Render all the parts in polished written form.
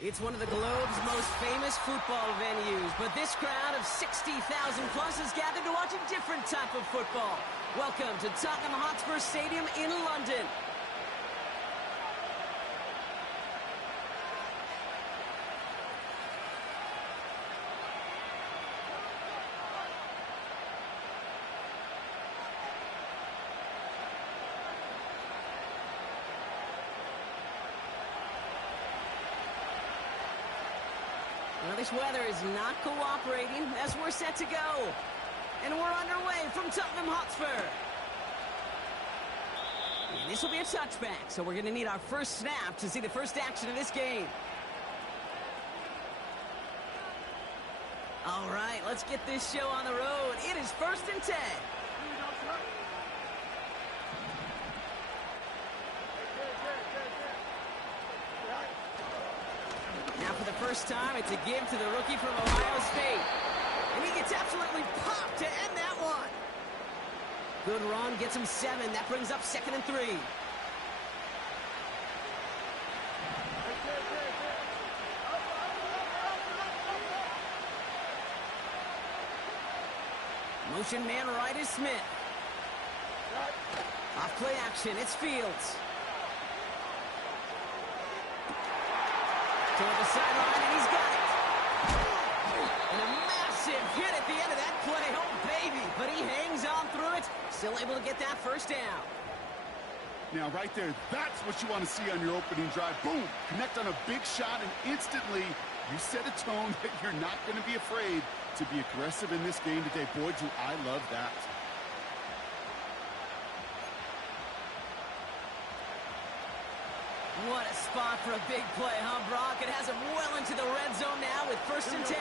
It's one of the globe's most famous football venues, but this crowd of 60,000 plus is gathered to watch a different type of football. Welcome to Tottenham Hotspur Stadium in London. Well, this weather is not cooperating as we're set to go. And we're underway from Tottenham Hotspur. And this will be a touchback, so we're going to need our first snap to see the first action of this game. All right, let's get this show on the road. It is 1st and 10. Now for the first time, it's a give to the rookie from Ohio State. And he gets absolutely popped to end that one. Good run, gets him 7. That brings up 2nd and 3. Motion man right is Smith. Off play action, it's Fields. Toward the sideline, and he's got it. And a massive hit at the end of that play. Oh, baby. But he hangs on through it. Still able to get that first down. Now, right there, that's what you want to see on your opening drive. Boom. Connect on a big shot, and instantly you set a tone that you're not going to be afraid to be aggressive in this game today. Boy, do I love that. What a spot for a big play, huh, Brock? It has him well into the red zone now with 1st and 10.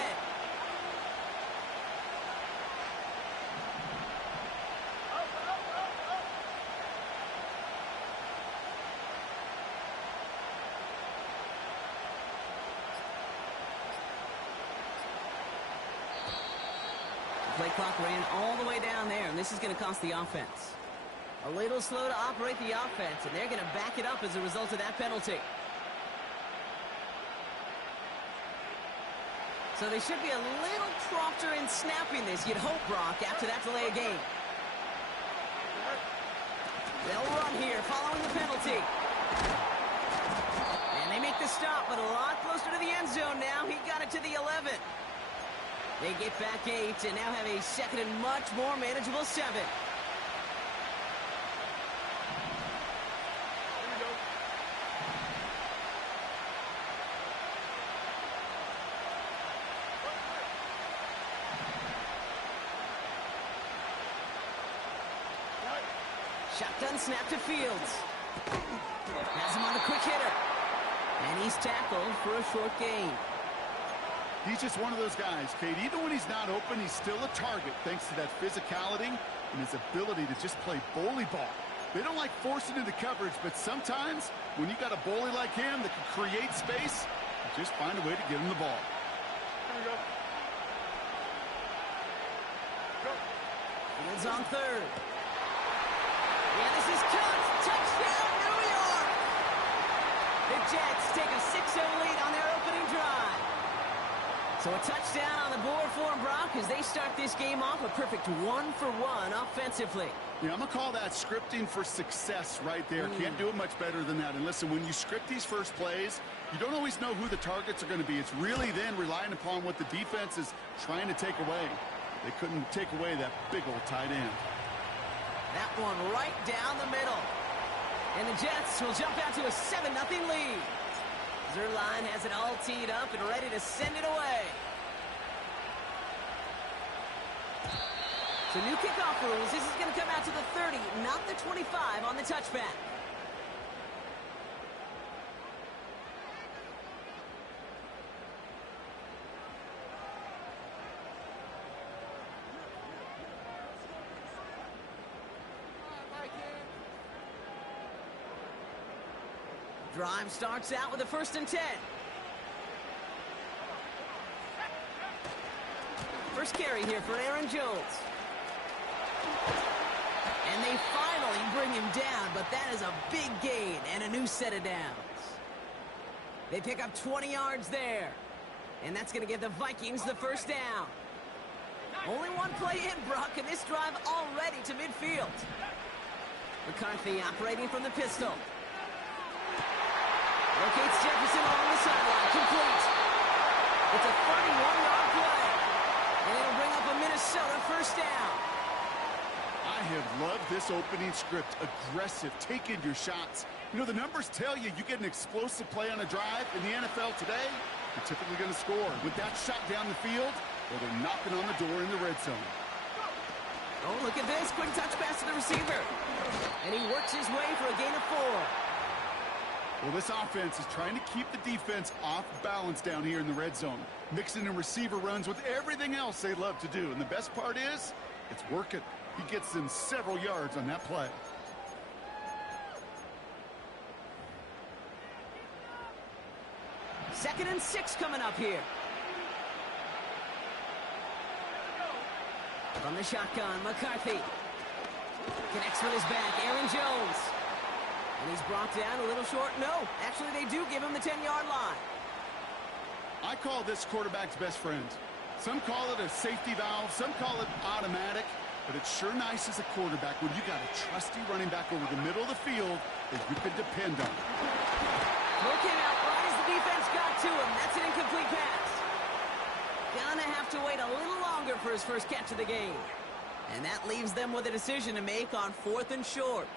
The play clock ran all the way down there, and this is going to cost the offense. A little slow to operate the offense, and they're going to back it up as a result of that penalty. So they should be a little prompter in snapping this, you'd hope, Brock, after that delay of game. They'll run here following the penalty. And they make the stop, but a lot closer to the end zone now. He got it to the 11. They get back 8 and now have a 2nd and much more manageable 7. Shotgun snap to Fields. Has him on the quick hitter. And he's tackled for a short gain. He's just one of those guys, Kate. Even when he's not open, he's still a target thanks to that physicality and his ability to just play bully ball. They don't like forcing into coverage, but sometimes when you got a bully like him that can create space, you just find a way to get him the ball. Here we go. Fields on 3rd. Yeah, this is cut. Touchdown, New York! The Jets take a 6-0 lead on their opening drive. So a touchdown on the board for them, Brock, as they start this game off a perfect 1-for-1 offensively. Yeah, I'm going to call that scripting for success right there. Can't do it much better than that. And listen, when you script these first plays, you don't always know who the targets are going to be. It's really then relying upon what the defense is trying to take away. They couldn't take away that big old tight end. That one right down the middle. And the Jets will jump out to a 7-0 lead. Zerline has it all teed up and ready to send it away. So new kickoff rules. This is going to come out to the 30, not the 25 on the touchback. Drive starts out with a 1st and 10. First carry here for Aaron Jones. And they finally bring him down, but that is a big gain and a new set of downs. They pick up 20 yards there. And that's going to give the Vikings the first down. Only one play in, Brock, and this drive already to midfield. McCarthy operating from the pistol. Locates Jefferson along the sideline. Complete. It's a 31-yard play. And it'll bring up a Minnesota first down. I have loved this opening script. Aggressive, taking your shots. You know, the numbers tell you get an explosive play on a drive. In the NFL today, you're typically going to score. With that shot down the field, well, they're knocking on the door in the red zone. Oh, look at this. Quick touch pass to the receiver. And he works his way for a gain of 4. Well, this offense is trying to keep the defense off balance down here in the red zone. Mixing in receiver runs with everything else they love to do. And the best part is, it's working. He gets them several yards on that play. Second and 6 coming up here. From the shotgun, McCarthy. Connects with his back, Aaron Jones. And he's brought down a little short. No, actually they do give him the 10-yard line. I call this quarterback's best friend. Some call it a safety valve, some call it automatic, but it's sure nice as a quarterback when you got a trusty running back over the middle of the field that you can depend on. Throw came out right as the defense got to him. That's an incomplete pass. Gonna have to wait a little longer for his first catch of the game. And that leaves them with a decision to make on 4th and short.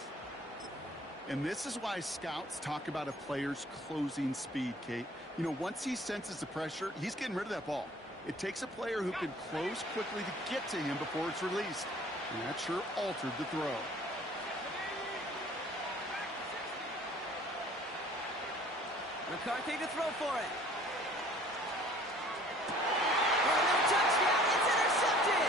And this is why scouts talk about a player's closing speed, Kate. You know, once he senses the pressure, he's getting rid of that ball. It takes a player who can close quickly to get to him before it's released. And that sure altered the throw. McCarthy to throw for it. Oh, no touchdown. It's intercepted.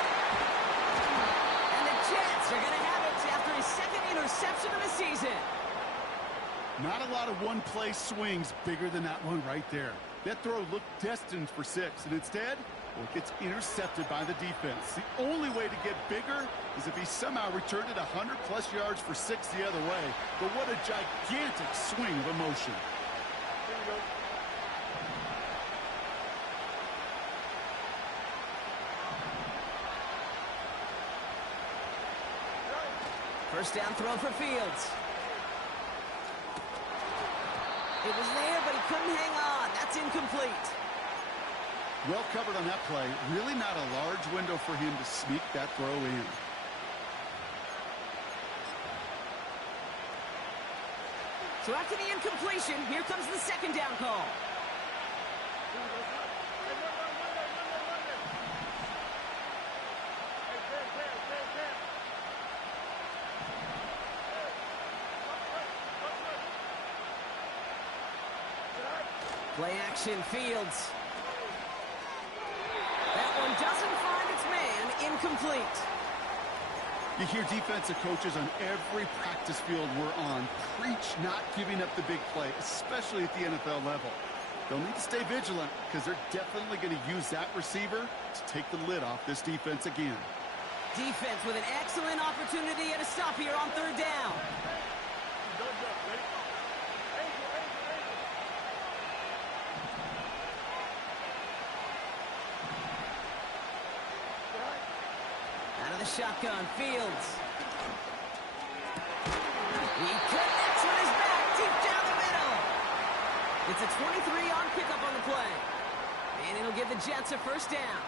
And the Jets are going to have it after his second interception of the season. Not a lot of one-play swings bigger than that one right there. That throw looked destined for 6, and instead, well, it gets intercepted by the defense. The only way to get bigger is if he somehow returned it 100-plus yards for 6 the other way. But what a gigantic swing of emotion. First down throw for Fields. It was there, but he couldn't hang on. That's incomplete. Well covered on that play. Really not a large window for him to sneak that throw in. So after the incompletion, here comes the second down call. Play action, Fields. That one doesn't find its man. Incomplete. You hear defensive coaches on every practice field we're on preach not giving up the big play, especially at the NFL level. They'll need to stay vigilant because they're definitely going to use that receiver to take the lid off this defense again. Defense with an excellent opportunity and a stop here on 3rd down. Shotgun, Fields. He connects with his back deep down the middle. It's a 23-yard pickup on the play. And it'll give the Jets a first down.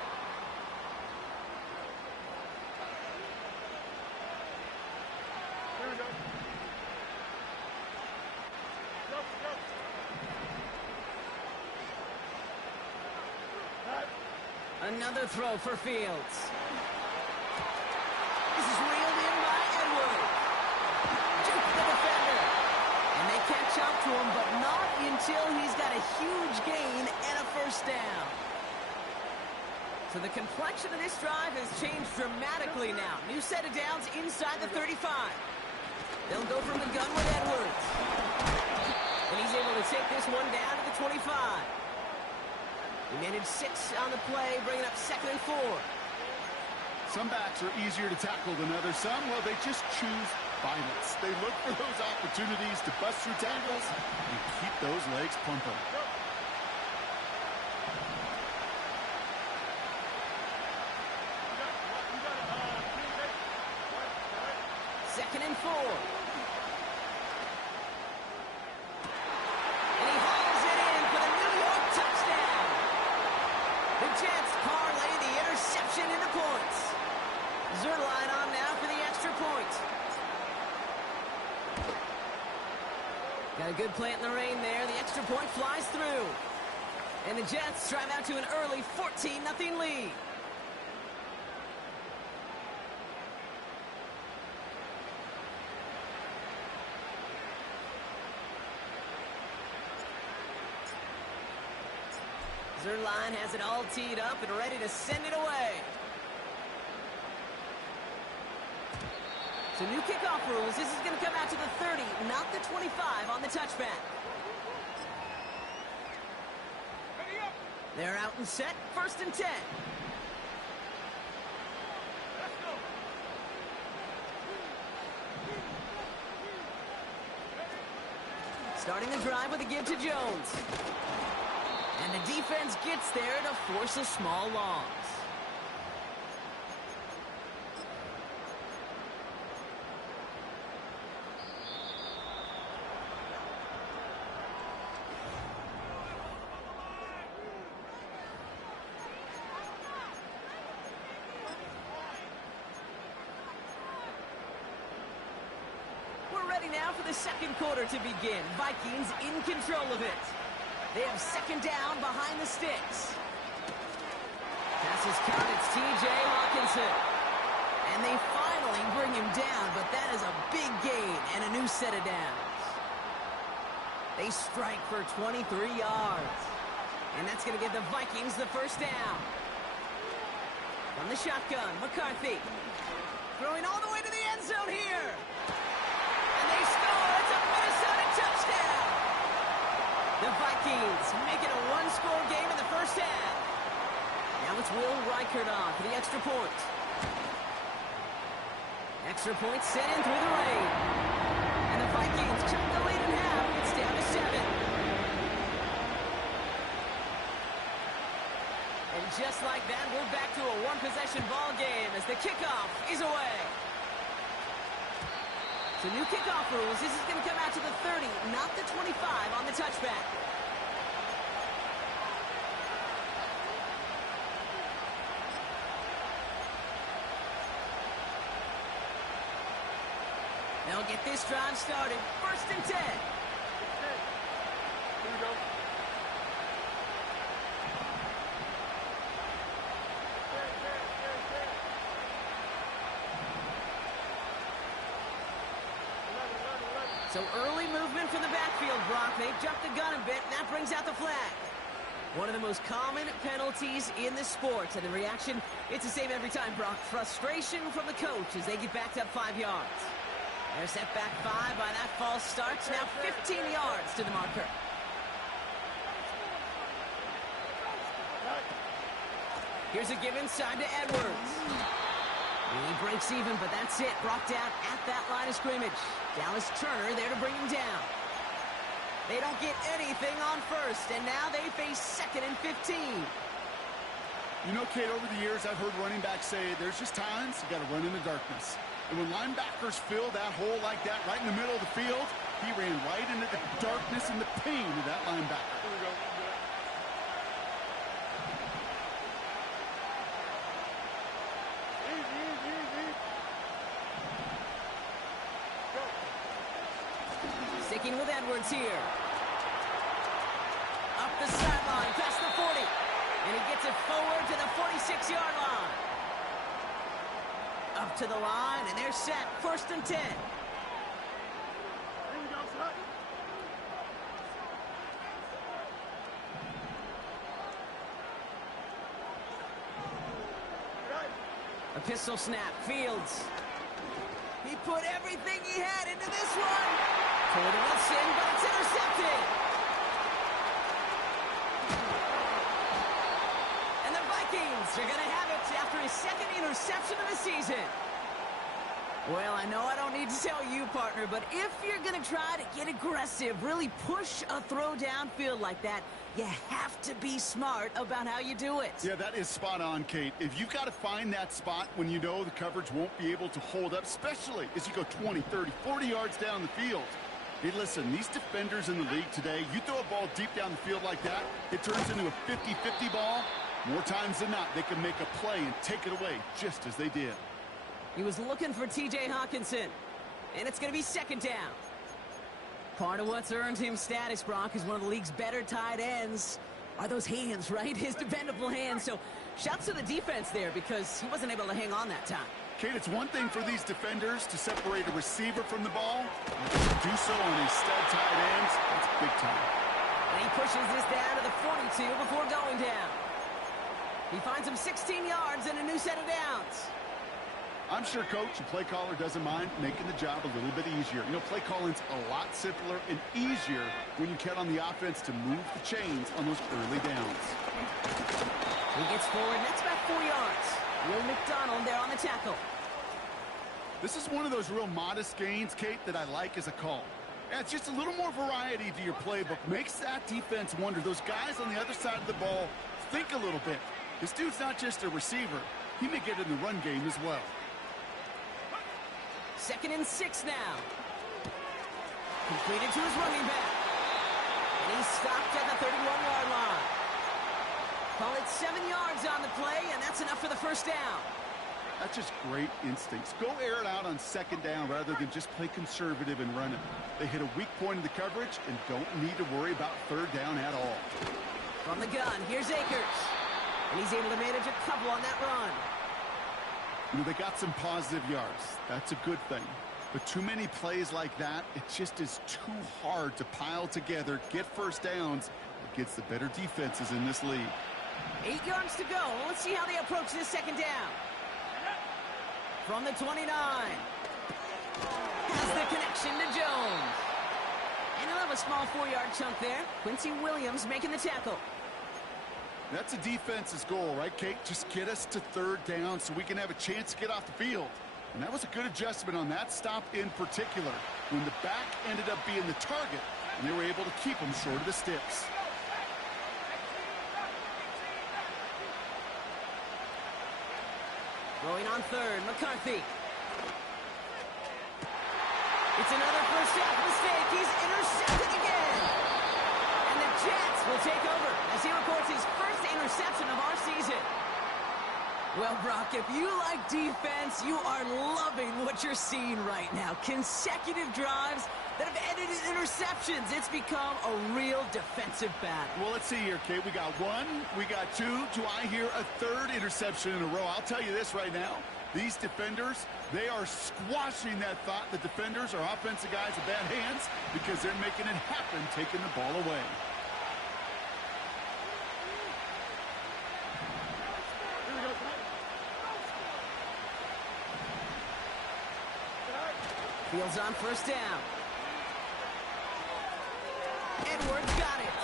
Another throw for Fields. This is reeled in by Edwards. Juke the defender. And they catch up to him, but not until he's got a huge gain and a first down. So the complexion of this drive has changed dramatically now. New set of downs inside the 35. They'll go from the gun with Edwards. And he's able to take this one down to the 25. He managed 6 on the play, bringing up 2nd and 4. Some backs are easier to tackle than others. Some, well, they just choose violence. They look for those opportunities to bust through tackles and keep those legs pumping. 2nd and 4. And he hauls it in for the New York touchdown. The Jets parlay the interception into points. Zerline on now for the extra point. Got a good plant in the rain there. The extra point flies through. And the Jets drive out to an early 14-0 lead. Zerline has it all teed up and ready to send it away. So new kickoff rules. This is going to come out to the 30, not the 25 on the touchback. They're out and set. 1st and 10. Starting the drive with a give to Jones. And the defense gets there to force a small loss. We're ready now for the second quarter to begin. Vikings in control of it. They have 2nd down behind the sticks. Pass is caught. It's T.J. Hawkinson. And they finally bring him down, but that is a big gain and a new set of downs. They strike for 23 yards. And that's going to give the Vikings the 1st down. From the shotgun, McCarthy. Throwing all the way to the end zone here. And they score. It's a Minnesota touchdown. The Vikings make it a one-score game in the 1st half. Now it's Will Reichert on for the extra point. Extra point sent in through the rain. And the Vikings cut the lead in half. It's down to 7. And just like that, we're back to a one-possession ball game as the kickoff is away. So new kickoff rules. This is going to come out to the 30, not the 25 on the touchback. They'll get this drive started. 1st and 10. Here we go. So early movement from the backfield, Brock. They jumped the gun a bit, and that brings out the flag. One of the most common penalties in the sport. And the reaction, it's the same every time, Brock. Frustration from the coach as they get backed up 5 yards. They're set back 5 by that false start. Now 15 yards to the marker. Here's a give inside to Edwards. He breaks even, but that's it. Brought down at that line of scrimmage. Dallas Turner there to bring him down. They don't get anything on 1st, and now they face 2nd and 15. You know, Kate, over the years, I've heard running backs say there's just times you got to run in the darkness. And when linebackers fill that hole like that right in the middle of the field, he ran right into the darkness and the pain of that linebacker. Here we go. Sticking with Edwards here. Up the sideline, past the 40. And he gets it forward to the 46-yard line. Up to the line, and they're set. 1st and 10. Here we go, son. A pistol snap, Fields. He put everything he had into this one. Cody Wilson, but it's intercepted. And the Vikings are going to have it after his 2nd interception of the season. Well, I know I don't need to tell you, partner, but if you're going to try to get aggressive, really push a throw downfield like that, you have to be smart about how you do it. Yeah, that is spot on, Kate. If you've got to find that spot when you know the coverage won't be able to hold up, especially as you go 20, 30, 40 yards down the field. Hey, listen, these defenders in the league today, you throw a ball deep down the field like that, it turns into a 50-50 ball. More times than not, they can make a play and take it away just as they did. He was looking for T.J. Hawkinson, and it's going to be second down. Part of what's earned him status, Brock, is one of the league's better tight ends. Are those hands, right? His dependable hands. So shouts to the defense there because he wasn't able to hang on that time. Kate, it's one thing for these defenders to separate a receiver from the ball. To do so on a stud tight end, that's big time. And he pushes this down to the 42 before going down. He finds him 16 yards and a new set of downs. I'm sure coach and play caller doesn't mind making the job a little bit easier. You know, play calling's a lot simpler and easier when you count on the offense to move the chains on those early downs. He gets forward, and that's about 4 yards. Will McDonald there on the tackle. This is one of those real modest gains, Kate, that I like as a call. Yeah, it's just a little more variety to your playbook. Makes that defense wonder. Those guys on the other side of the ball think a little bit. This dude's not just a receiver. He may get in the run game as well. 2nd and 6 now. Completed to his running back. And he's stopped at the 31-yard line. Call it 7 yards on the play, and that's enough for the first down. That's just great instincts. Go air it out on 2nd down rather than just play conservative and run it. They hit a weak point in the coverage and don't need to worry about 3rd down at all. From the gun, here's Akers. And he's able to manage a couple on that run. You know, they got some positive yards. That's a good thing. But too many plays like that, it just is too hard to pile together, get first downs against the better defenses in this league. 8 yards to go. Let's see how they approach this 2nd down. From the 29. Has the connection to Jones. And he'll have a small 4-yard chunk there. Quincy Williams making the tackle. That's a defense's goal, right, Kate? Just get us to 3rd down so we can have a chance to get off the field. And that was a good adjustment on that stop in particular, when the back ended up being the target, and they were able to keep him short of the sticks. Throwing on 3rd, McCarthy. It's another first half mistake. He's intercepted again. And the Jets will take over as he records his first interception of our season. Well, Brock, if you like defense, you are loving what you're seeing right now. Consecutive drives that have ended in interceptions. It's become a real defensive battle. Well, let's see here, Kate. We got 1, we got 2. Do I hear a 3rd interception in a row? I'll tell you this right now. These defenders, they are squashing that thought the defenders are offensive guys with bad hands because they're making it happen, taking the ball away. Fields on first down. Edwards got it.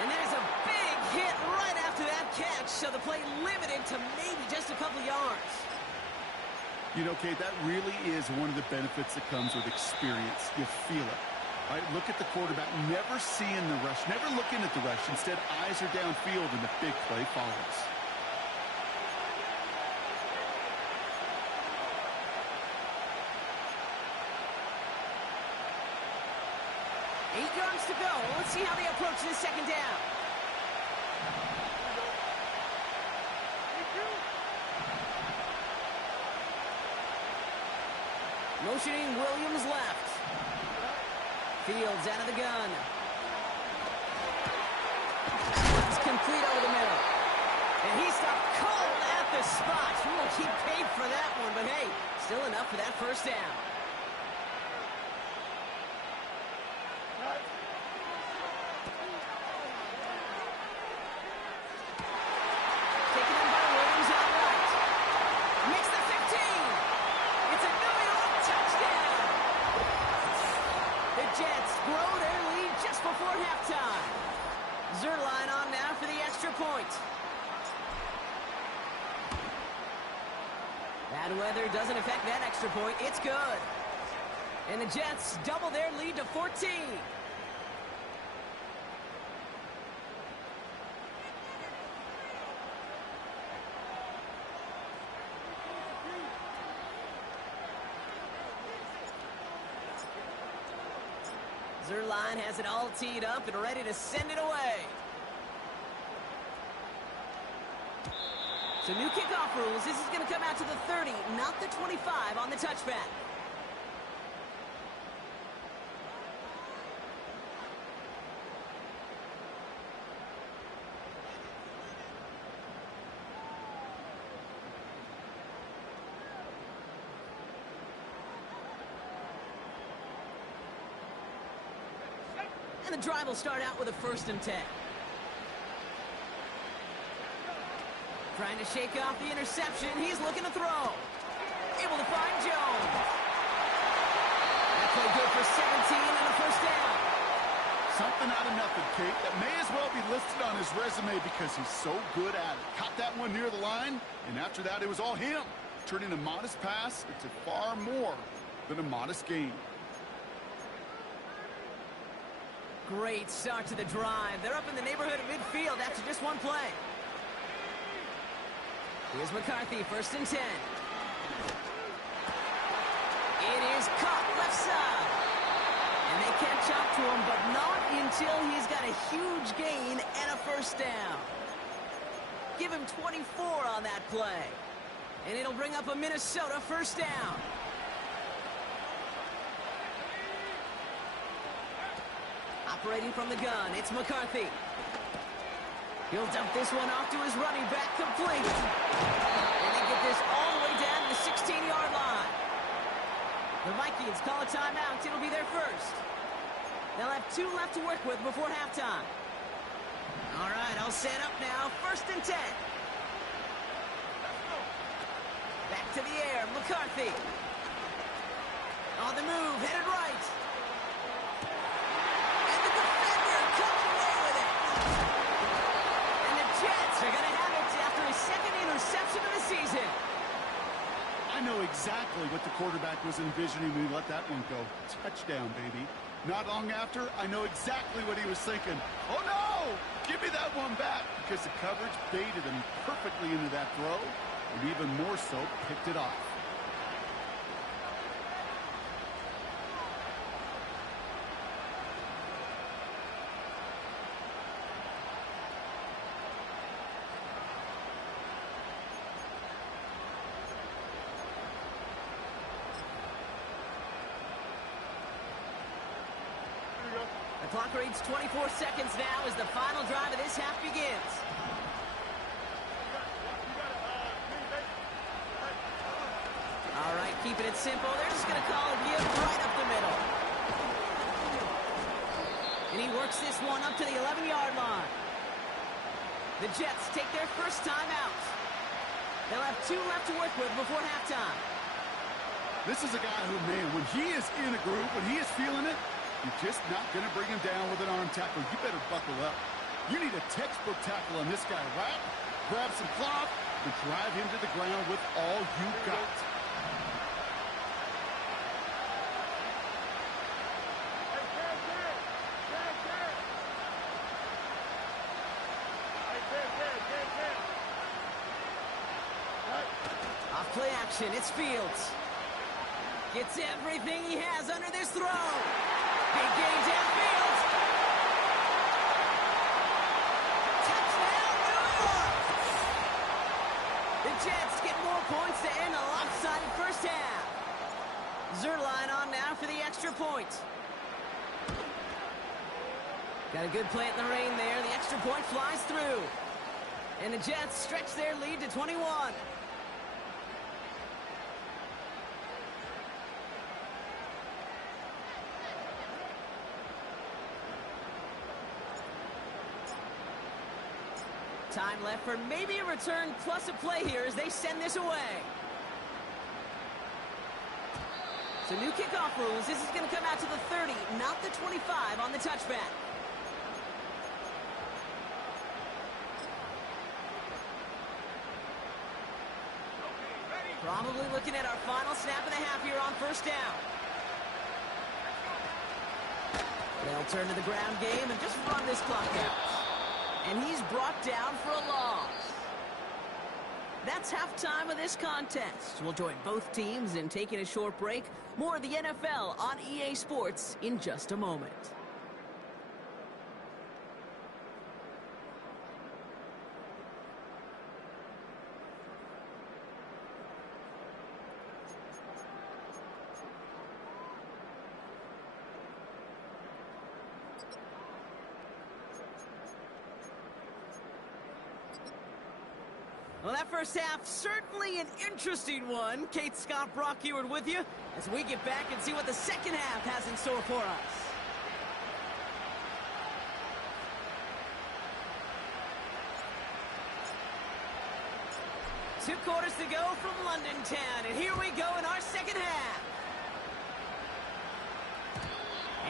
And that is a big hit right after that catch, so the play limited to maybe just a couple yards. You know, Kate, that really is one of the benefits that comes with experience. You feel it. Right? Look at the quarterback, never seeing the rush, never looking at the rush. Instead, eyes are downfield, and the big play follows. To go. Let's see how they approach this 2nd down. Motioning Williams left. Fields out of the gun. It's complete over the middle. And he stopped cold at the spot. Ooh, he paid for that one, but hey, still enough for that first down. Bad weather doesn't affect that extra point. It's good. And the Jets double their lead to 14. Zerline has it all teed up and ready to send it away. So new kickoff rules. This is going to come out to the 30, not the 25 on the touchback. And the drive will start out with a 1st and 10. Trying to shake off the interception. He's looking to throw. Able to find Jones. That play good for 17 and a 1st down. Something out of nothing, Kate. That may as well be listed on his resume because he's so good at it. Caught that one near the line, and after that, it was all him. Turning a modest pass into far more than a modest gain. Great start to the drive. They're up in the neighborhood of midfield after just one play. Here's McCarthy, 1st and 10. It is caught left side. And they catch up to him, but not until he's got a huge gain and a 1st down. Give him 24 on that play. And it'll bring up a Minnesota 1st down. Operating from the gun, it's McCarthy. He'll dump this one off to his running back, complete. And they get this all the way down to the 16-yard line. The Vikings call a timeout. It'll be their 1st. They'll have 2 left to work with before halftime. All right, I'll set up now. 1st and 10. Back to the air, McCarthy. On the move, headed right. They're going to have it after his 2nd interception of the season. I know exactly what the quarterback was envisioning when he let that one go. Touchdown, baby. Not long after, I know exactly what he was thinking. Oh, no! Give me that one back, because the coverage baited him perfectly into that throw, and even more so, picked it off. The clock reads 24 seconds now as the final drive of this half begins. All right, keeping it simple. They're just going to call a give right up the middle. And he works this one up to the 11-yard line. The Jets take their 1st time out. They'll have 2 left to work with before halftime. This is a guy who, man, when he is in a groove, when he is feeling it, you're just not going to bring him down with an arm tackle. You better buckle up. You need a textbook tackle on this guy. Wrap, grab some cloth, and drive him to the ground with all you got. Off play action, it's Fields. Gets everything he has under this throw. Big gain downfield. Touchdown, New York! The Jets get more points to end a lopsided 1st half. Zerline on now for the extra point. Got a good plant in the rain there. The extra point flies through. And the Jets stretch their lead to 21. Time left for maybe a return plus a play here as they send this away. So new kickoff rules. This is going to come out to the 30, not the 25 on the touchback. Probably looking at our final snap of the half here on first down. They'll turn to the ground game and just run this clock out. And he's brought down for a loss. That's halftime of this contest. We'll join both teams in taking a short break. More of the NFL on EA Sports in just a moment. Well, that first half, certainly an interesting one. Kate, Scott, Brock Eward with you as we get back and see what the second half has in store for us. Two quarters to go from London Town, and here we go in our second half.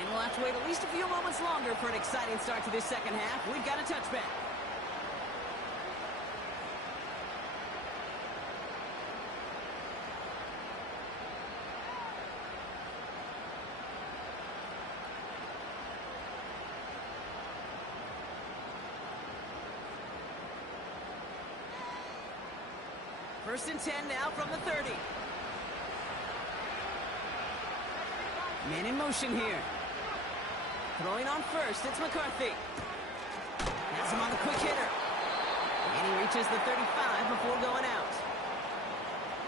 And we'll have to wait at least a few moments longer for an exciting start to this second half. We've got a touchback. First and 10 now from the 30. Man in motion here. Throwing on first, it's McCarthy. Has him on the quick hitter. And he reaches the 35 before going out.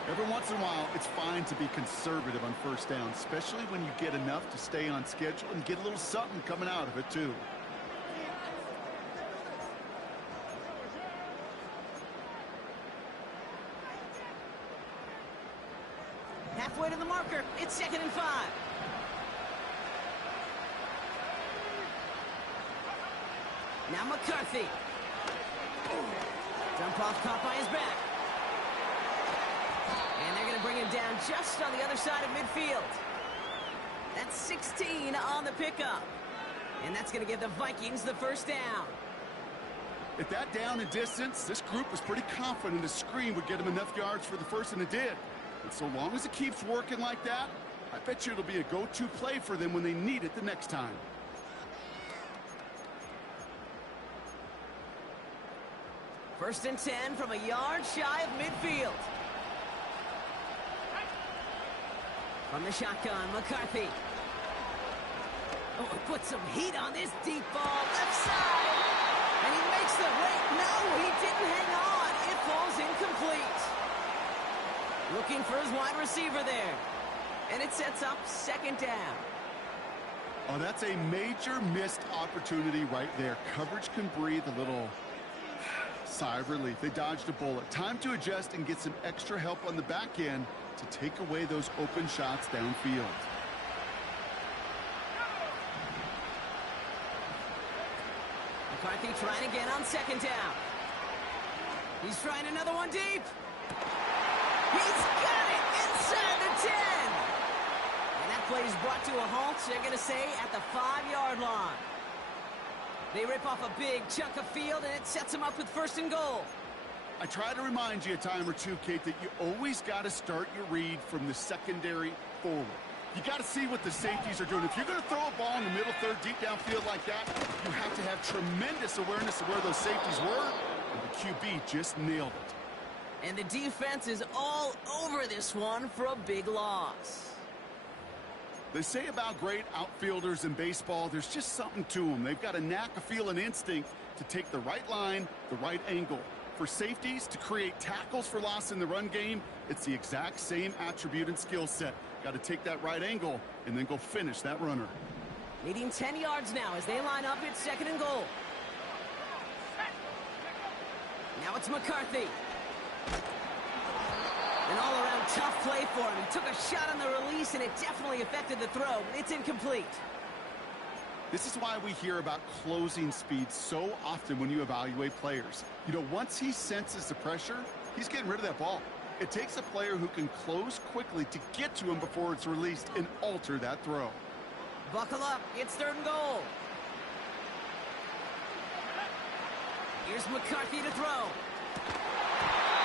Every once in a while, it's fine to be conservative on first down, especially when you get enough to stay on schedule and get a little something coming out of it, too. Halfway to the marker, it's 2nd and 5. Now McCarthy. Dump off caught by his back. And they're going to bring him down just on the other side of midfield. That's 16 on the pickup. And that's going to give the Vikings the first down. At that down and distance, this group was pretty confident a screen would get him enough yards for the first, and it did. And so long as it keeps working like that, I bet you it'll be a go-to play for them when they need it the next time. First and 10 from a yard shy of midfield. From the shotgun, McCarthy. Oh, put some heat on this deep ball, left side. And he makes the break. No, he didn't hang on. It falls incomplete. Looking for his wide receiver there. And it sets up 2nd down. Oh, that's a major missed opportunity right there. Coverage can breathe a little sigh of relief. They dodged a bullet. Time to adjust and get some extra help on the back end to take away those open shots downfield. McCarthy trying again on 2nd down. He's trying another one deep. He's got it inside the 10. And that play is brought to a halt, they're going to say, at the 5-yard line. They rip off a big chunk of field, and it sets them up with 1st and goal. I try to remind you a time or two, Kate, that you always got to start your read from the secondary forward. You got to see what the safeties are doing. If you're going to throw a ball in the middle third, deep downfield like that, you have to have tremendous awareness of where those safeties were, and the QB just nailed it. And the defense is all over this one for a big loss. They say about great outfielders in baseball, there's just something to them. They've got a knack, a feel, and instinct to take the right line, the right angle. For safeties to create tackles for loss in the run game, it's the exact same attribute and skill set. Got to take that right angle and then go finish that runner. Needing 10 yards now as they line up. It's 2nd and goal. Now it's McCarthy. An all-around tough play for him. He took a shot on the release, and it definitely affected the throw. It's incomplete. This is why we hear about closing speed so often when you evaluate players. You know, once he senses the pressure, he's getting rid of that ball. It takes a player who can close quickly to get to him before it's released and alter that throw. Buckle up. It's 3rd and goal. Here's McCarthy to throw.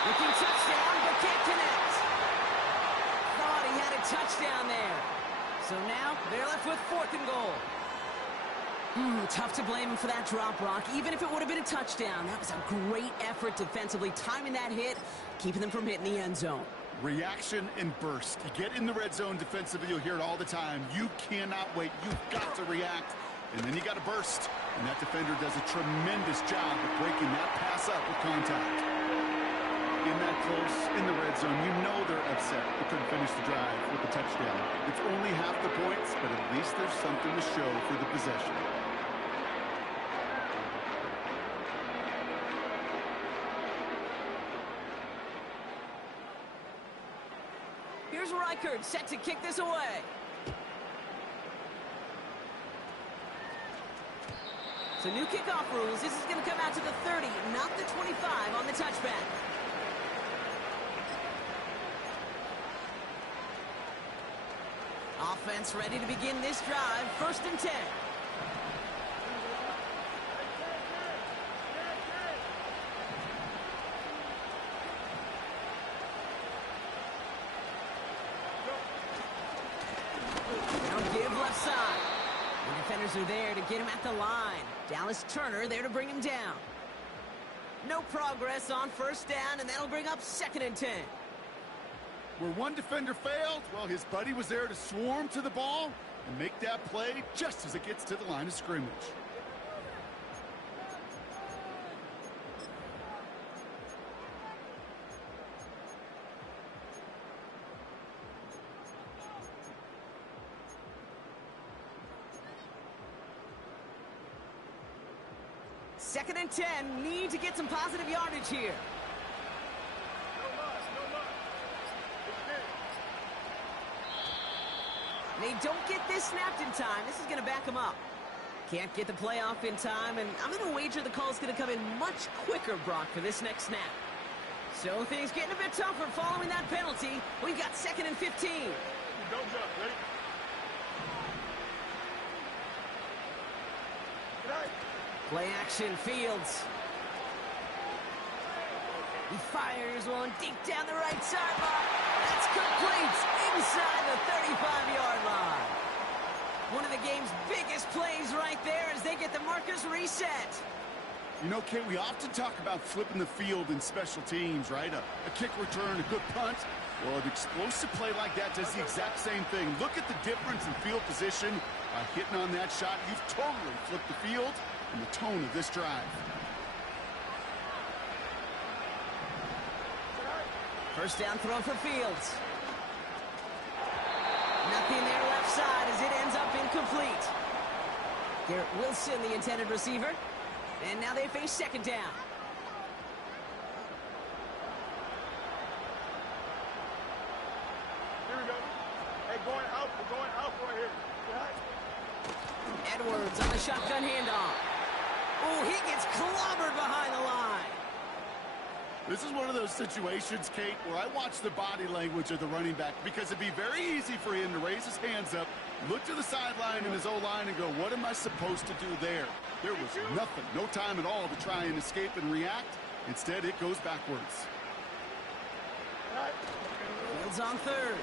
Looking touchdown, but can't connect. he had a touchdown there. So now they're left with 4th and goal. Tough to blame him for that drop, Brock. Even if it would have been a touchdown, that was a great effort defensively, timing that hit, keeping them from hitting the end zone. Reaction and burst. You get in the red zone defensively, you'll hear it all the time. You cannot wait. You've got to react, and then you got to burst. And that defender does a tremendous job of breaking that pass up with contact. In that close, in the red zone, you know they're upset. They couldn't finish the drive with a touchdown. It's only half the points, but at least there's something to show for the possession. Here's Reichert, set to kick this away. So new kickoff rules. This is going to come out to the 30, not the 25 on the touchback. Offense ready to begin this drive. 1st and 10. Defenders are there to get him at the line. Dallas Turner there to bring him down. No progress on 1st down, and that'll bring up 2nd and 10. Where one defender failed, well, his buddy was there to swarm to the ball and make that play just as it gets to the line of scrimmage. Second and 10, need to get some positive yardage here. They don't get this snapped in time. This is going to back them up. Can't get the play off in time, and I'm going to wager the call is going to come in much quicker, Brock, for this next snap. So things getting a bit tougher following that penalty. We've got 2nd and 15. Don't jump, ready? Play action, Fields. He fires one deep down the right sideline. That's complete inside the 35-yard line. One of the game's biggest plays right there as they get the markers reset. You know, Kate, we often talk about flipping the field in special teams, right? A kick return, a good punt. Well, an explosive play like that does the exact same thing. Look at the difference in field position. By hitting on that shot, you've totally flipped the field and the tone of this drive. First down throw for Fields. Nothing there left side as it ends up incomplete. Garrett Wilson, the intended receiver. And now they face 2nd down. Here we go. Hey, we're going out right here. Edwards on the shotgun handoff. Oh, he gets clobbered behind the line. This is one of those situations, Kate, where I watch the body language of the running back because it'd be very easy for him to raise his hands up, look to the sideline in his O-line and go, what am I supposed to do there? There was nothing, no time at all to try and escape and react. Instead, it goes backwards. Fields on 3rd.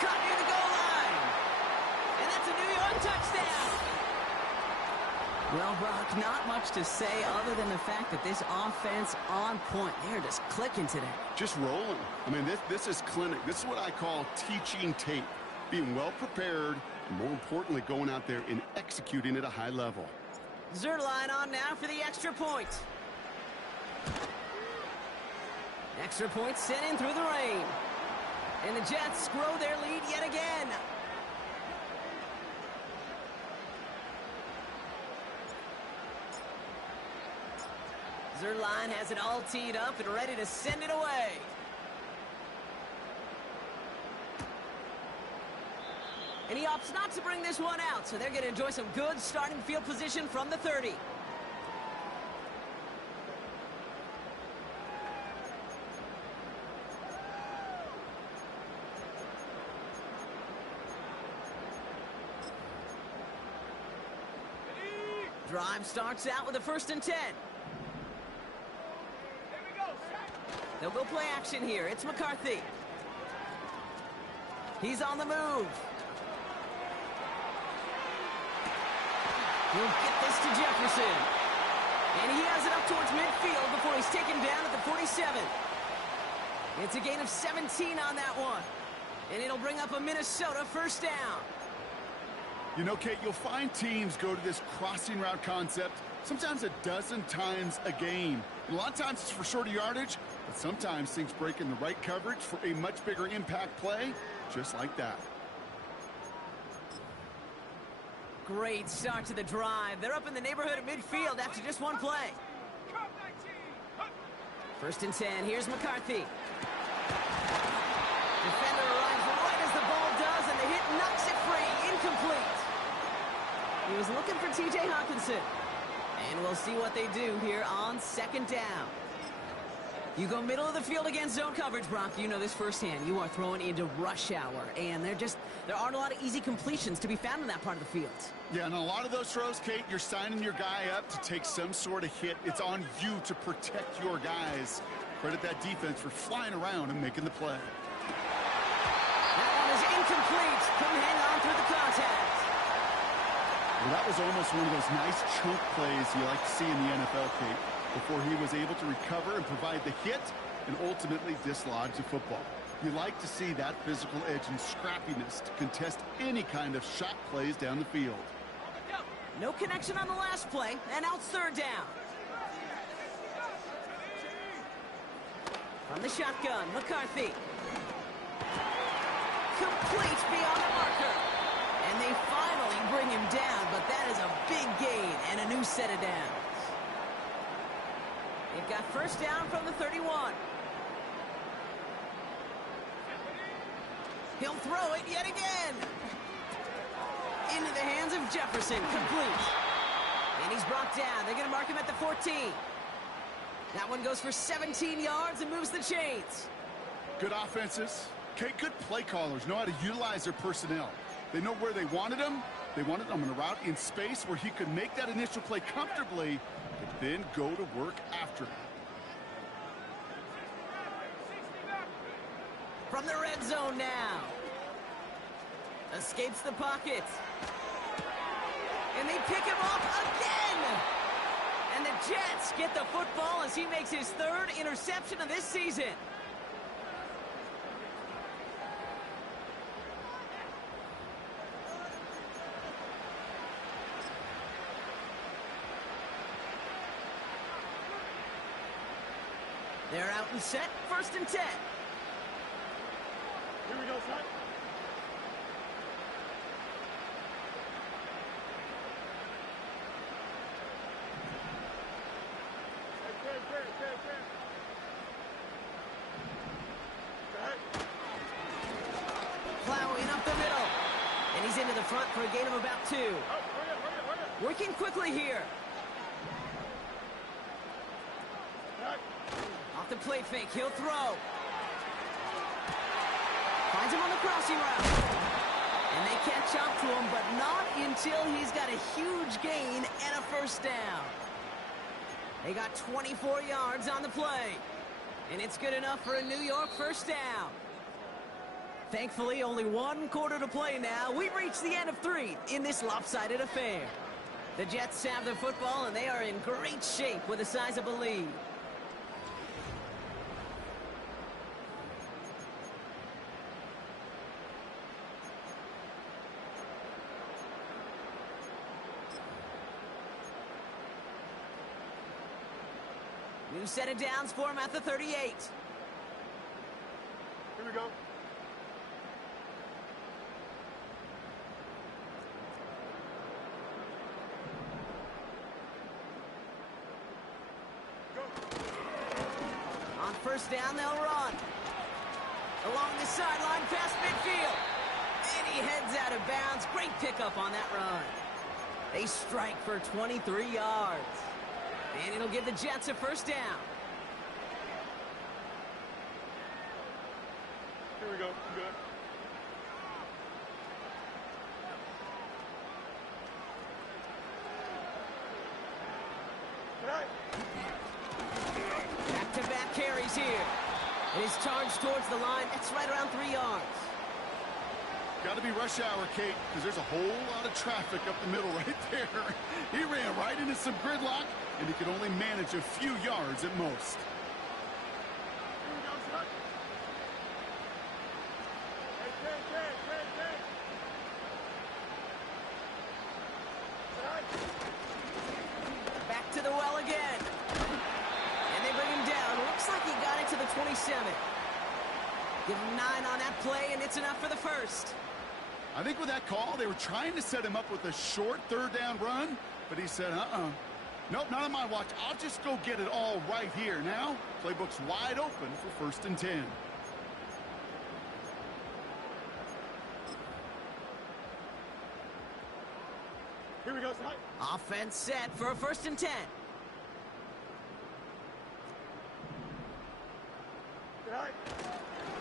Caught near the goal line. And that's a New York touchdown. Well, Brock, not much to say other than the fact that this offense on point. They're just clicking today. Just rolling. I mean, this is clinic. This is what I call teaching tape. Being well prepared, and more importantly, going out there and executing at a high level. Zerline on now for the extra point. Extra point sent in through the rain. And the Jets grow their lead yet again. Zerline has it all teed up and ready to send it away. And he opts not to bring this one out, so they're going to enjoy some good starting field position from the 30. Drive starts out with a 1st and 10. They'll go play action here. It's McCarthy. He's on the move. He'll get this to Jefferson. And he has it up towards midfield before he's taken down at the 47. It's a gain of 17 on that one. And it'll bring up a Minnesota first down. You know, Kate, you'll find teams go to this crossing route concept sometimes a dozen times a game. And a lot of times it's for shorter yardage, but sometimes things break in the right coverage for a much bigger impact play, just like that. Great start to the drive. They're up in the neighborhood of midfield after just one play. First and 10. Here's McCarthy. Defender arrives right as the ball does, and the hit knocks it free. Incomplete. He was looking for T.J. Hawkinson. And we'll see what they do here on second down. You go middle of the field against zone coverage, Brock. You know this firsthand. You are throwing into rush hour, and there aren't a lot of easy completions to be found in that part of the field. Yeah, and a lot of those throws, Kate, you're signing your guy up to take some sort of hit. It's on you to protect your guys. Credit that defense for flying around and making the play. That one is incomplete. Couldn't hang on through the contact. Well, that was almost one of those nice chunk plays you like to see in the NFL, Kate, before he was able to recover and provide the hit and ultimately dislodge the football. You like to see that physical edge and scrappiness to contest any kind of shot plays down the field. No connection on the last play, and now it's third down. From the shotgun, McCarthy. Complete beyond the marker. And they finally bring him down, but that is a big gain and a new set of downs. They've got first down from the 31. He'll throw it yet again. Into the hands of Jefferson, complete. And he's brought down. They're going to mark him at the 14. That one goes for 17 yards and moves the chains. Good offenses. Okay, good play callers know how to utilize their personnel. They know where they wanted him. They wanted him in a route in space where he could make that initial play comfortably, but then go to work after it. From the red zone now. Escapes the pocket. And they pick him off again. And the Jets get the football as he makes his third interception of this season. They're out and set, first and 10. Here we go, son. Plowing up the middle. And he's into the front for a gain of about 2. Hurry up. Working quickly here. Off the play fake, he'll throw. Finds him on the crossing route. And they catch up to him, but not until he's got a huge gain and a first down. They got 24 yards on the play. And it's good enough for a New York first down. Thankfully, only one quarter to play now. We've reached the end of 3 in this lopsided affair. The Jets have the football, and they are in great shape with a sizable lead. New set of downs for him at the 38. Here we go. On first down, they'll run. Along the sideline, past midfield. And he heads out of bounds. Great pickup on that run. They strike for 23 yards. And it'll give the Jets a first down. Here we go. Good. Back-to-back carries here. It is charged towards the line. That's right around 3 yards. Got to be rush hour, Kate, because there's a whole lot of traffic up the middle right there. He ran right into some gridlock, and he could only manage a few yards at most. Here we go, son. Hey. Back to the well again. And they bring him down. Looks like he got it to the 27. Give him 9 on that play, and it's enough for the first. I think with that call, they were trying to set him up with a short third down run, but he said, nope, not on my watch. I'll just go get it all right here. Now, playbook's wide open for 1st and 10. Here we go, son. Offense set for a 1st and 10.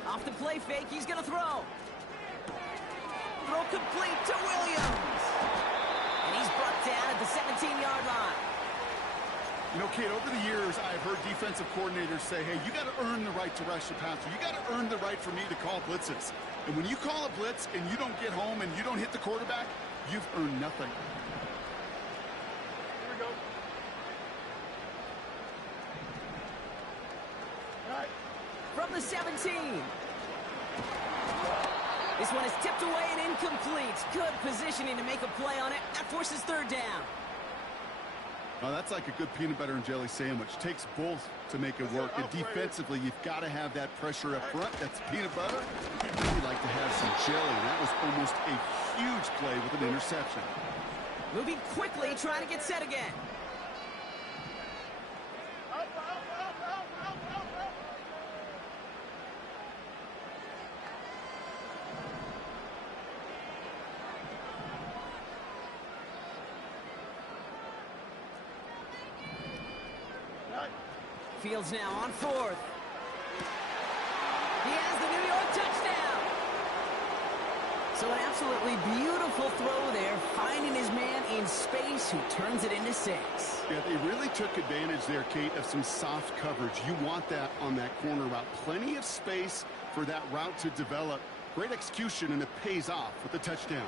Off the play fake, he's going to throw. Throw complete to Williams. And he's brought down at the 17-yard line. You know, Kate, over the years, I've heard defensive coordinators say, hey, you got to earn the right to rush the passer. You got to earn the right for me to call blitzes. And when you call a blitz and you don't get home and you don't hit the quarterback, you've earned nothing. Here we go. All right. From the 17. This one is tipped away and incomplete. Good positioning to make a play on it. That forces 3rd down. Well, that's like a good peanut butter and jelly sandwich. Takes both to make it work. And defensively, you've got to have that pressure up front. That's peanut butter. You'd like to have some jelly. That was almost a huge play with an interception. Moving quickly, trying to get set again. Up. Fields now on 4th. He has the New York touchdown. So an absolutely beautiful throw there, finding his man in space who turns it into 6. Yeah, they really took advantage there, Kate, of some soft coverage. You want that on that corner route. Plenty of space for that route to develop. Great execution, and it pays off with the touchdown.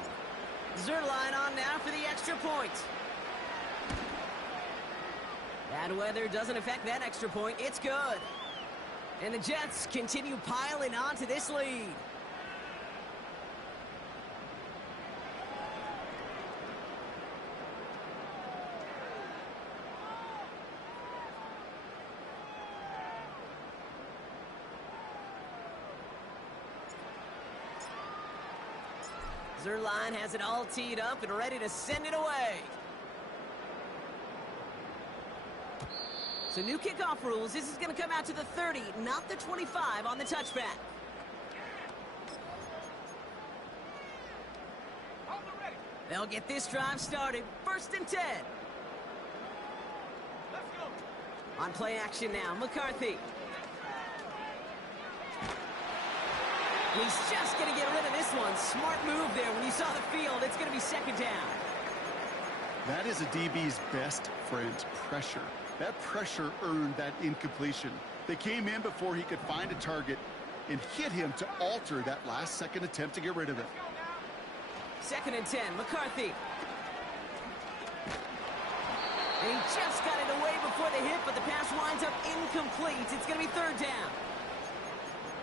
Zerline on now for the extra point. Bad weather doesn't affect that extra point. It's good. And the Jets continue piling on to this lead. Zerline has it all teed up and ready to send it away. So new kickoff rules. This is going to come out to the 30, not the 25 on the touchback. They'll get this drive started. 1st and 10. Let's go. On play action now, McCarthy. He's just going to get rid of this one. Smart move there. When you saw the field, it's going to be 2nd down. That is a DB's best friend, pressure. That pressure earned that incompletion. They came in before he could find a target and hit him to alter that last-second attempt to get rid of it. 2nd and 10, McCarthy. And he just got it away before the hit, but the pass winds up incomplete. It's going to be 3rd down.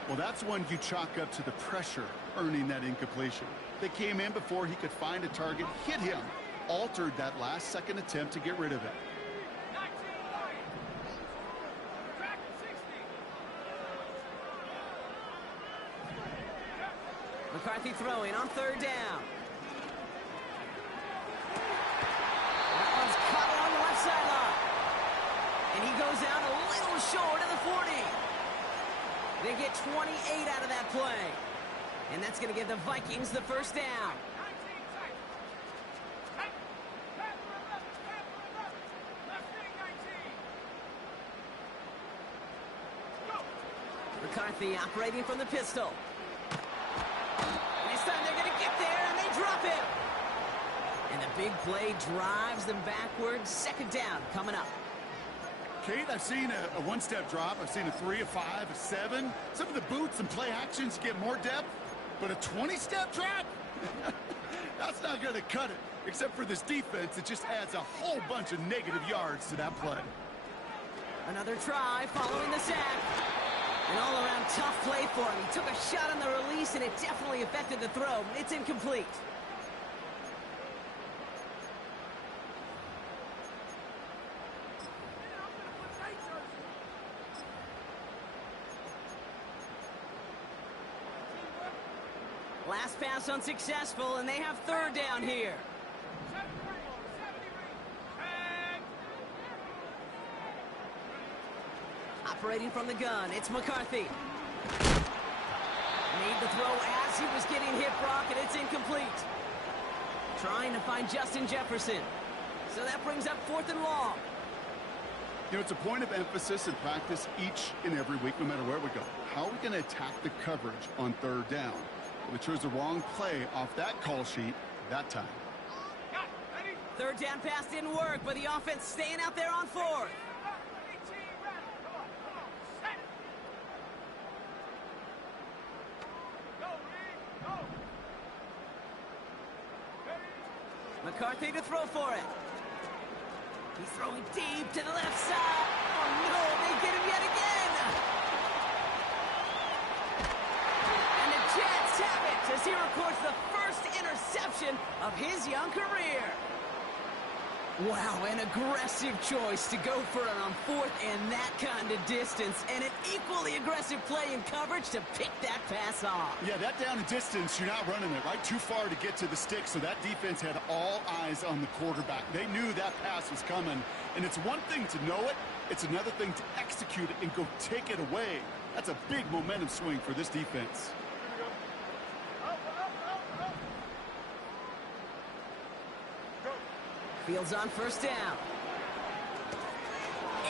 Well, that's one you chalk up to the pressure earning that incompletion. They came in before he could find a target, hit him, altered that last-second attempt to get rid of it. McCarthy throwing on 3rd down. That one's caught on the left sideline. And he goes out a little short of the 40. They get 28 out of that play. And that's going to give the Vikings the 1st down. McCarthy operating from the pistol. This time they're going to get there, and they drop it. And the big play drives them backwards. 2nd down coming up. Kate, I've seen a one-step drop. I've seen a 3, a 5, a 7. Some of the boots and play actions get more depth. But a 20-step drop? That's not going to cut it. Except for this defense, it just adds a whole bunch of negative yards to that play. Another try following the sack. An all-around tough play for him. He took a shot on the release, and it definitely affected the throw. It's incomplete. Last pass unsuccessful, and they have third down here. Operating from the gun, it's McCarthy. Made the throw as he was getting hit, Brock, and it's incomplete. Trying to find Justin Jefferson. So that brings up 4th and long. You know, it's a point of emphasis in practice each and every week, no matter where we go. How are we going to attack the coverage on third down? Well, we chose the wrong play off that call sheet that time. Third down pass didn't work, but the offense staying out there on 4th. McCarthy to throw for it. He's throwing deep to the left side. Oh, no, they get him yet again. And the Jets have it as he records the first interception of his young career. Wow, an aggressive choice to go for it on 4th and that kind of distance, and an equally aggressive play in coverage to pick that pass off. Yeah, that down and distance, you're not running it, right? Too far to get to the stick, so that defense had all eyes on the quarterback. They knew that pass was coming, and it's one thing to know it, it's another thing to execute it and go take it away. That's a big momentum swing for this defense. Fields on first down.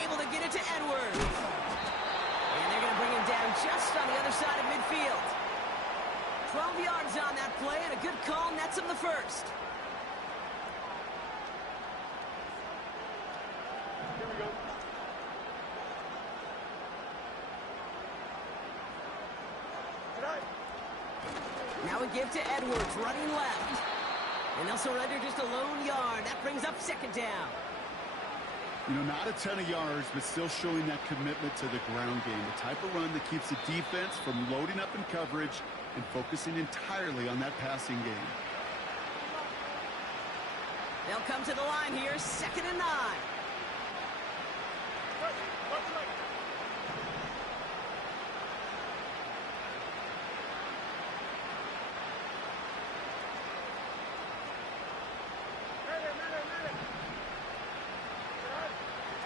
Able to get it to Edwards. And they're going to bring him down just on the other side of midfield. 12 yards on that play, and a good call nets him the first. Here we go. Now we give to Edwards, running left. And they'll surrender just a lone yard. That brings up 2nd down. You know, not a ton of yards, but still showing that commitment to the ground game. The type of run that keeps the defense from loading up in coverage and focusing entirely on that passing game. They'll come to the line here, 2nd and 9.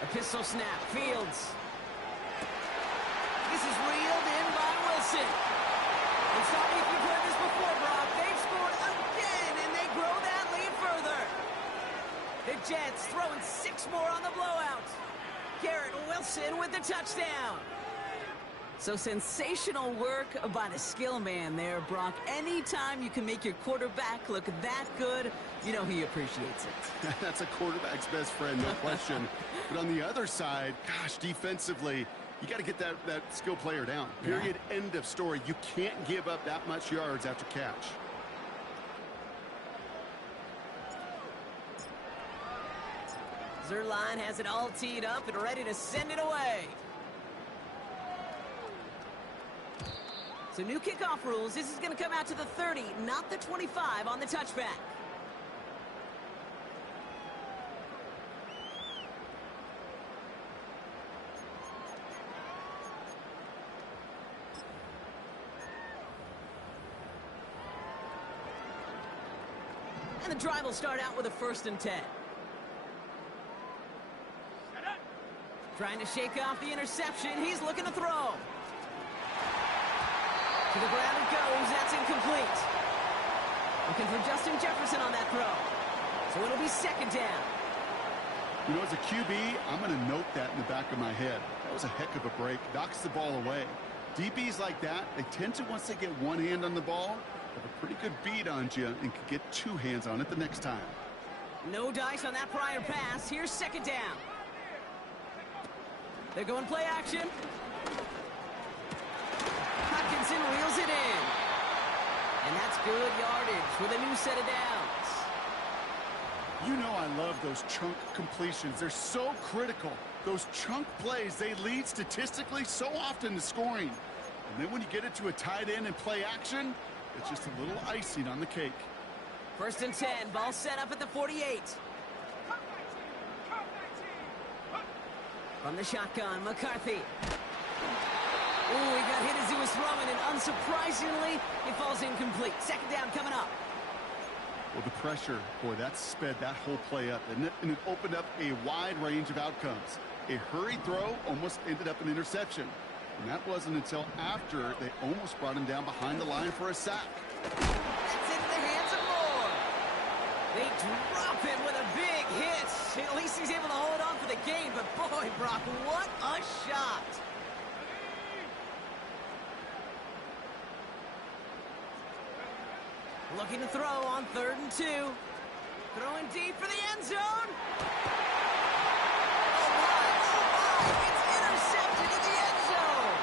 A pistol snap, Fields. This is reeled in by Wilson. And sorry if you've heard this before, Brock. They've scored again, and they grow that lead further. The Jets throwing 6 more on the blowout. Garrett Wilson with the touchdown. So sensational work by the skill man there, Brock. Anytime you can make your quarterback look that good, you know he appreciates it. That's a quarterback's best friend, no question. But on the other side, gosh, defensively, you got to get that skill player down. Period. Yeah. End of story. You can't give up that much yards after catch. Zerline has it all teed up and ready to send it away. So new kickoff rules. This is going to come out to the 30, not the 25 on the touchback. And the drive will start out with a 1st and 10. Trying to shake off the interception. He's looking to throw. To the ground it goes. That's incomplete. Looking for Justin Jefferson on that throw. So it'll be 2nd down. You know, as a QB, I'm going to note that in the back of my head. That was a heck of a break. Knocks the ball away. DBs like that, they tend to, once they get one hand on the ball, have a pretty good beat on you and can get 2 hands on it the next time. No dice on that prior pass. Here's 2nd down. They're going play action. Hutchinson reels it in. And that's good yardage with a new set of downs. You know I love those chunk completions. They're so critical. Those chunk plays, they lead statistically so often to scoring. And then when you get it to a tight end and play action, it's just a little icing on the cake. 1st and 10, ball set up at the 48. From the shotgun, McCarthy. Ooh, he got hit as he was throwing, and unsurprisingly, it falls incomplete. 2nd down coming up. Well, the pressure, boy, that sped that whole play up, didn't it? And it opened up a wide range of outcomes. A hurried throw almost ended up an interception. And that wasn't until after they almost brought him down behind the line for a sack. That's into the hands of Moore. They drop him with a big hit. At least he's able to hold on for the gain, but boy, Brock, what a shot. Looking to throw on 3rd and 2. Throwing deep for the end zone. Oh, my. It's intercepted in the end zone.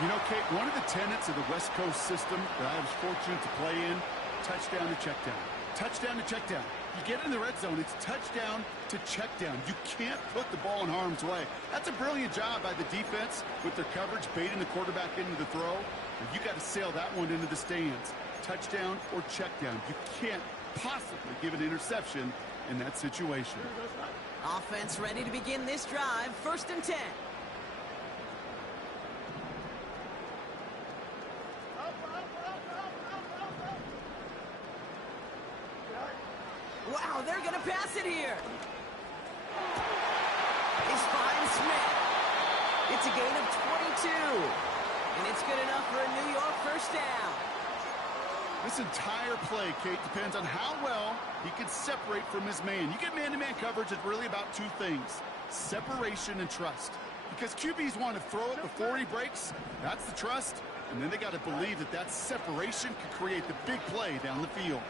You know, Kate, one of the tenets of the West Coast system that I was fortunate to play in, touchdown to check down. Touchdown to check down. You get in the red zone, it's touchdown to check down. You can't put the ball in harm's way. That's a brilliant job by the defense with their coverage, baiting the quarterback into the throw. And you got to sail that one into the stands. Touchdown or check down. You can't possibly give an interception in that situation. Offense ready to begin this drive. 1st and 10. Wow, they're going to pass it here. It's fine, Smith. It's a gain of 22. And it's good enough for a New York 1st down. This entire play, Kate, depends on how well he can separate from his man. You get man-to-man coverage, it's really about 2 things: separation and trust. Because QBs want to throw it before he breaks. That's the trust. And then they got to believe that that separation can create the big play down the field.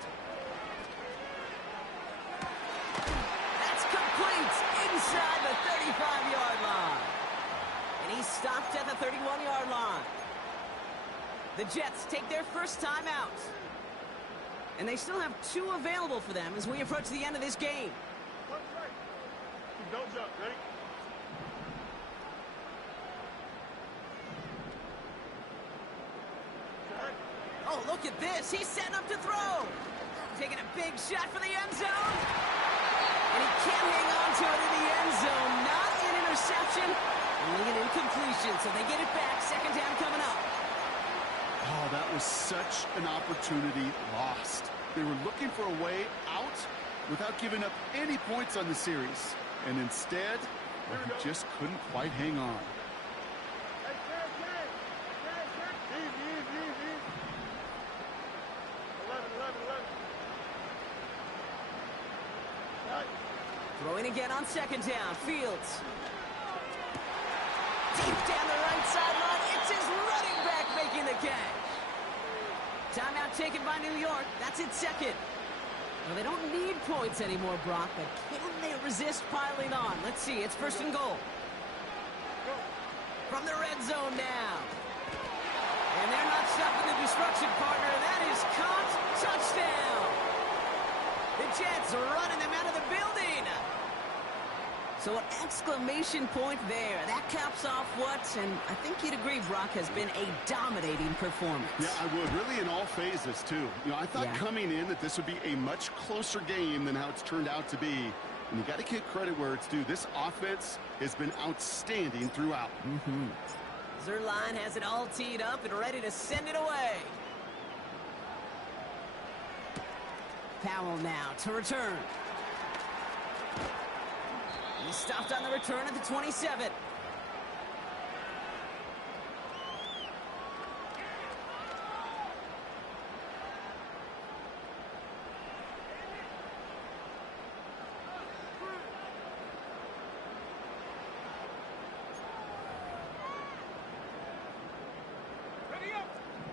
That's complete inside the 35-yard line. And he's stopped at the 31-yard line. The Jets take their first time out. And they still have 2 available for them as we approach the end of this game. Don't jump, ready? Oh, look at this. He's setting up to throw. Taking a big shot for the end zone. And he can't hang on to it in the end zone. Not an interception, only an incompletion. So they get it back. 2nd down coming up. Oh, that was such an opportunity lost. They were looking for a way out without giving up any points on the series. And instead, well, he just couldn't quite hang on. Easy. 11. Right. Throwing again on 2nd down. Fields. Deep down the right sideline. It's his running back making the catch. Timeout taken by New York. That's its 2nd. Well, they don't need points anymore, Brock, but can they resist piling on? Let's see. It's 1st and goal. From the red zone now. And they're not stopping the destruction, partner. That is caught. Touchdown. The Jets are running them out of the building. So an exclamation point there. That caps off what, and I think you'd agree, Brock, has been a dominating performance. Yeah, I would. Really in all phases, too. You know, I thought coming in that this would be a much closer game than how it's turned out to be. And you got to give credit where it's due. This offense has been outstanding throughout. Zerline has it all teed up and ready to send it away. Powell now to return. He stopped on the return at the 27.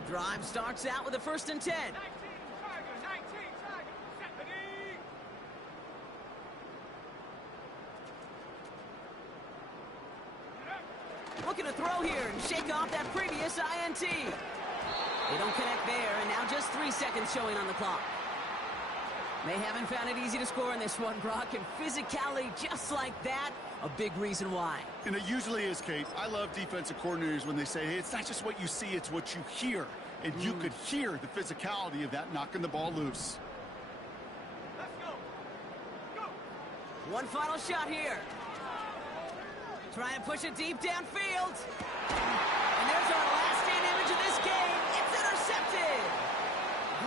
Drive starts out with a 1st and 10. 19, Tiger, set the knee. Looking to throw here and shake off that previous INT. They don't connect there, and now just 3 seconds showing on the clock. They haven't found it easy to score in this one, Brock, and physicality just like that, a big reason why. And it usually is, Kate. I love defensive coordinators when they say, hey, it's not just what you see, it's what you hear. And you could hear the physicality of that knocking the ball loose. Let's go. Go. One final shot here. Try and push it deep downfield. And there's our last stand image of this game. It's intercepted.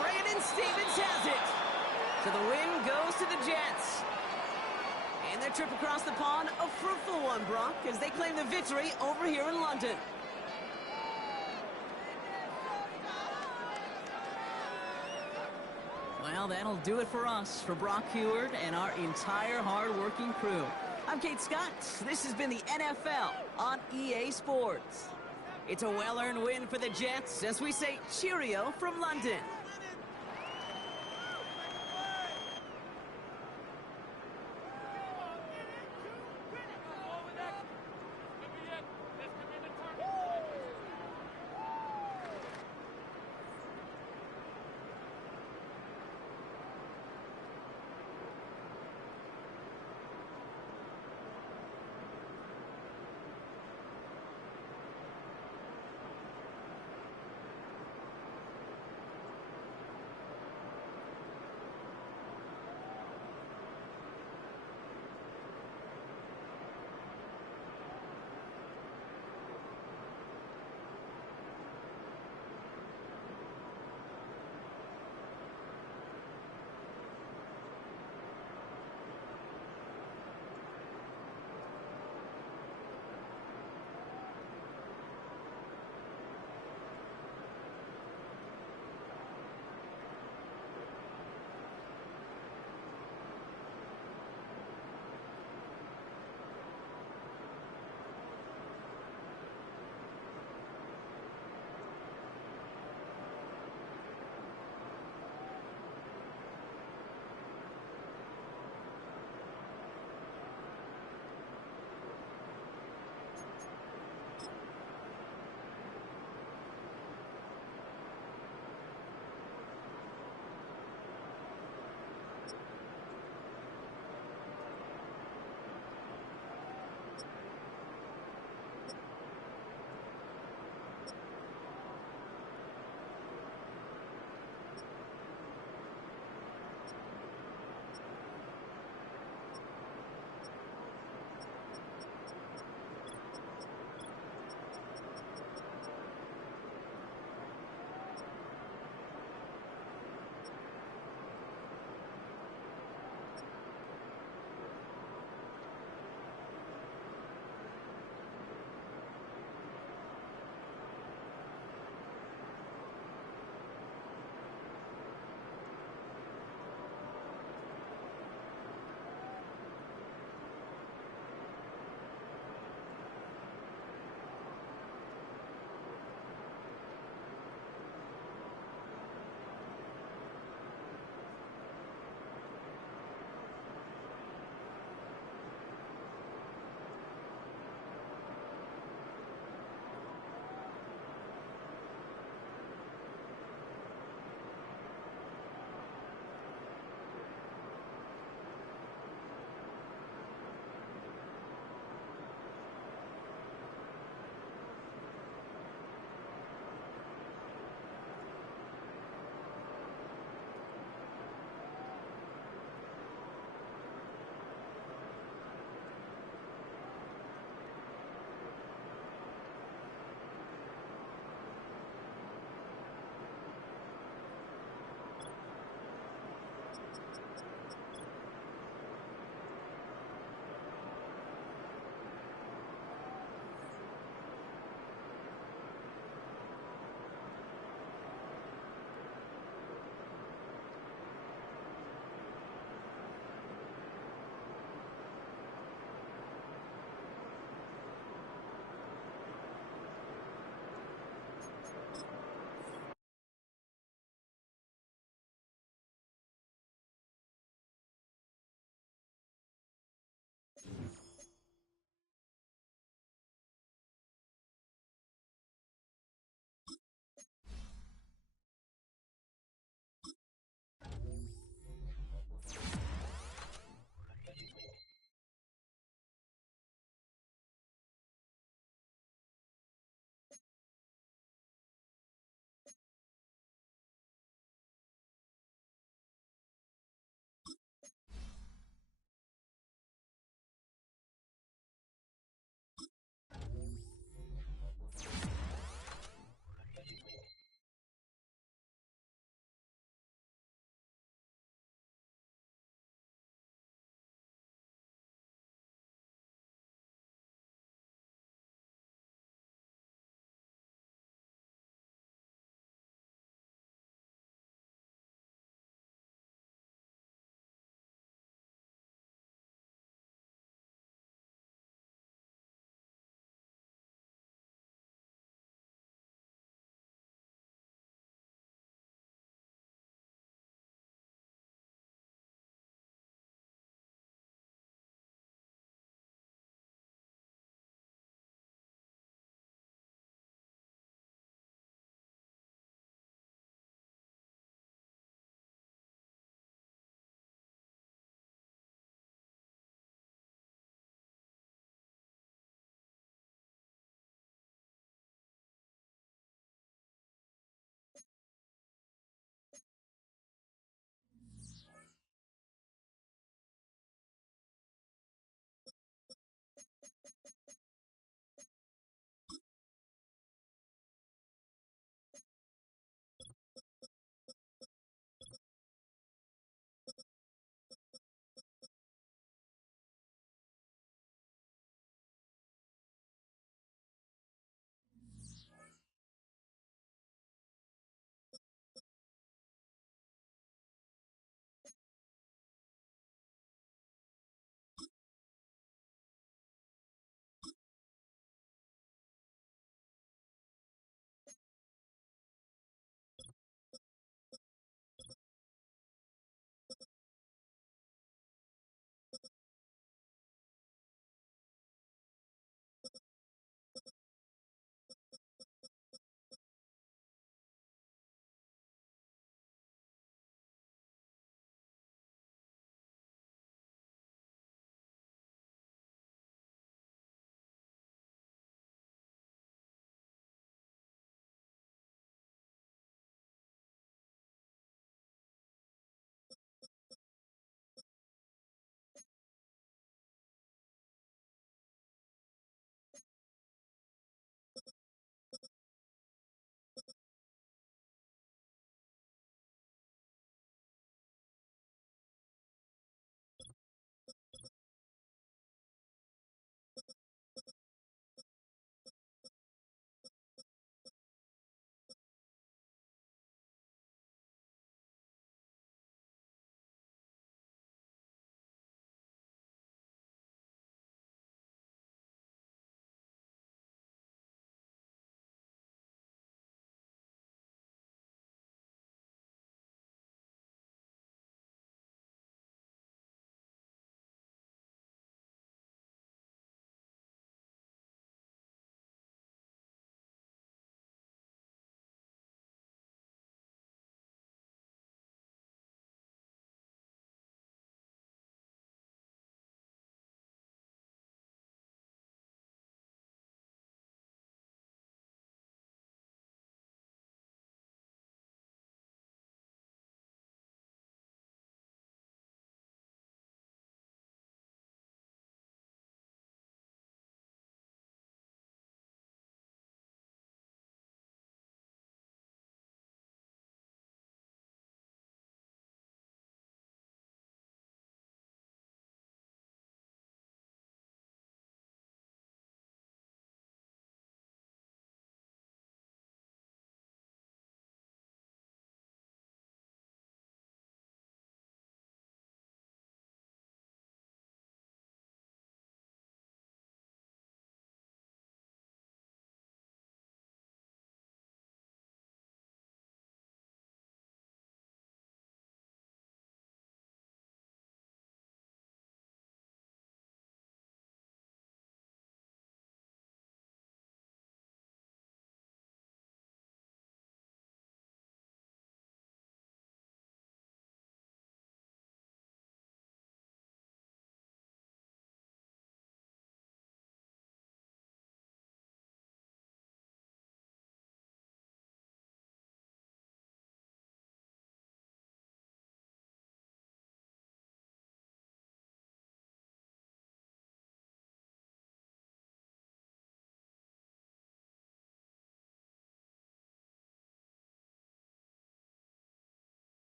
Brandon Stevens has it. So the win goes to the Jets. And their trip across the pond, a fruitful one, Brock, as they claim the victory over here in London. Well, that'll do it for us, for Brock Heward and our entire hard-working crew. I'm Kate Scott. This has been the NFL on EA Sports. It's a well-earned win for the Jets as we say cheerio from London.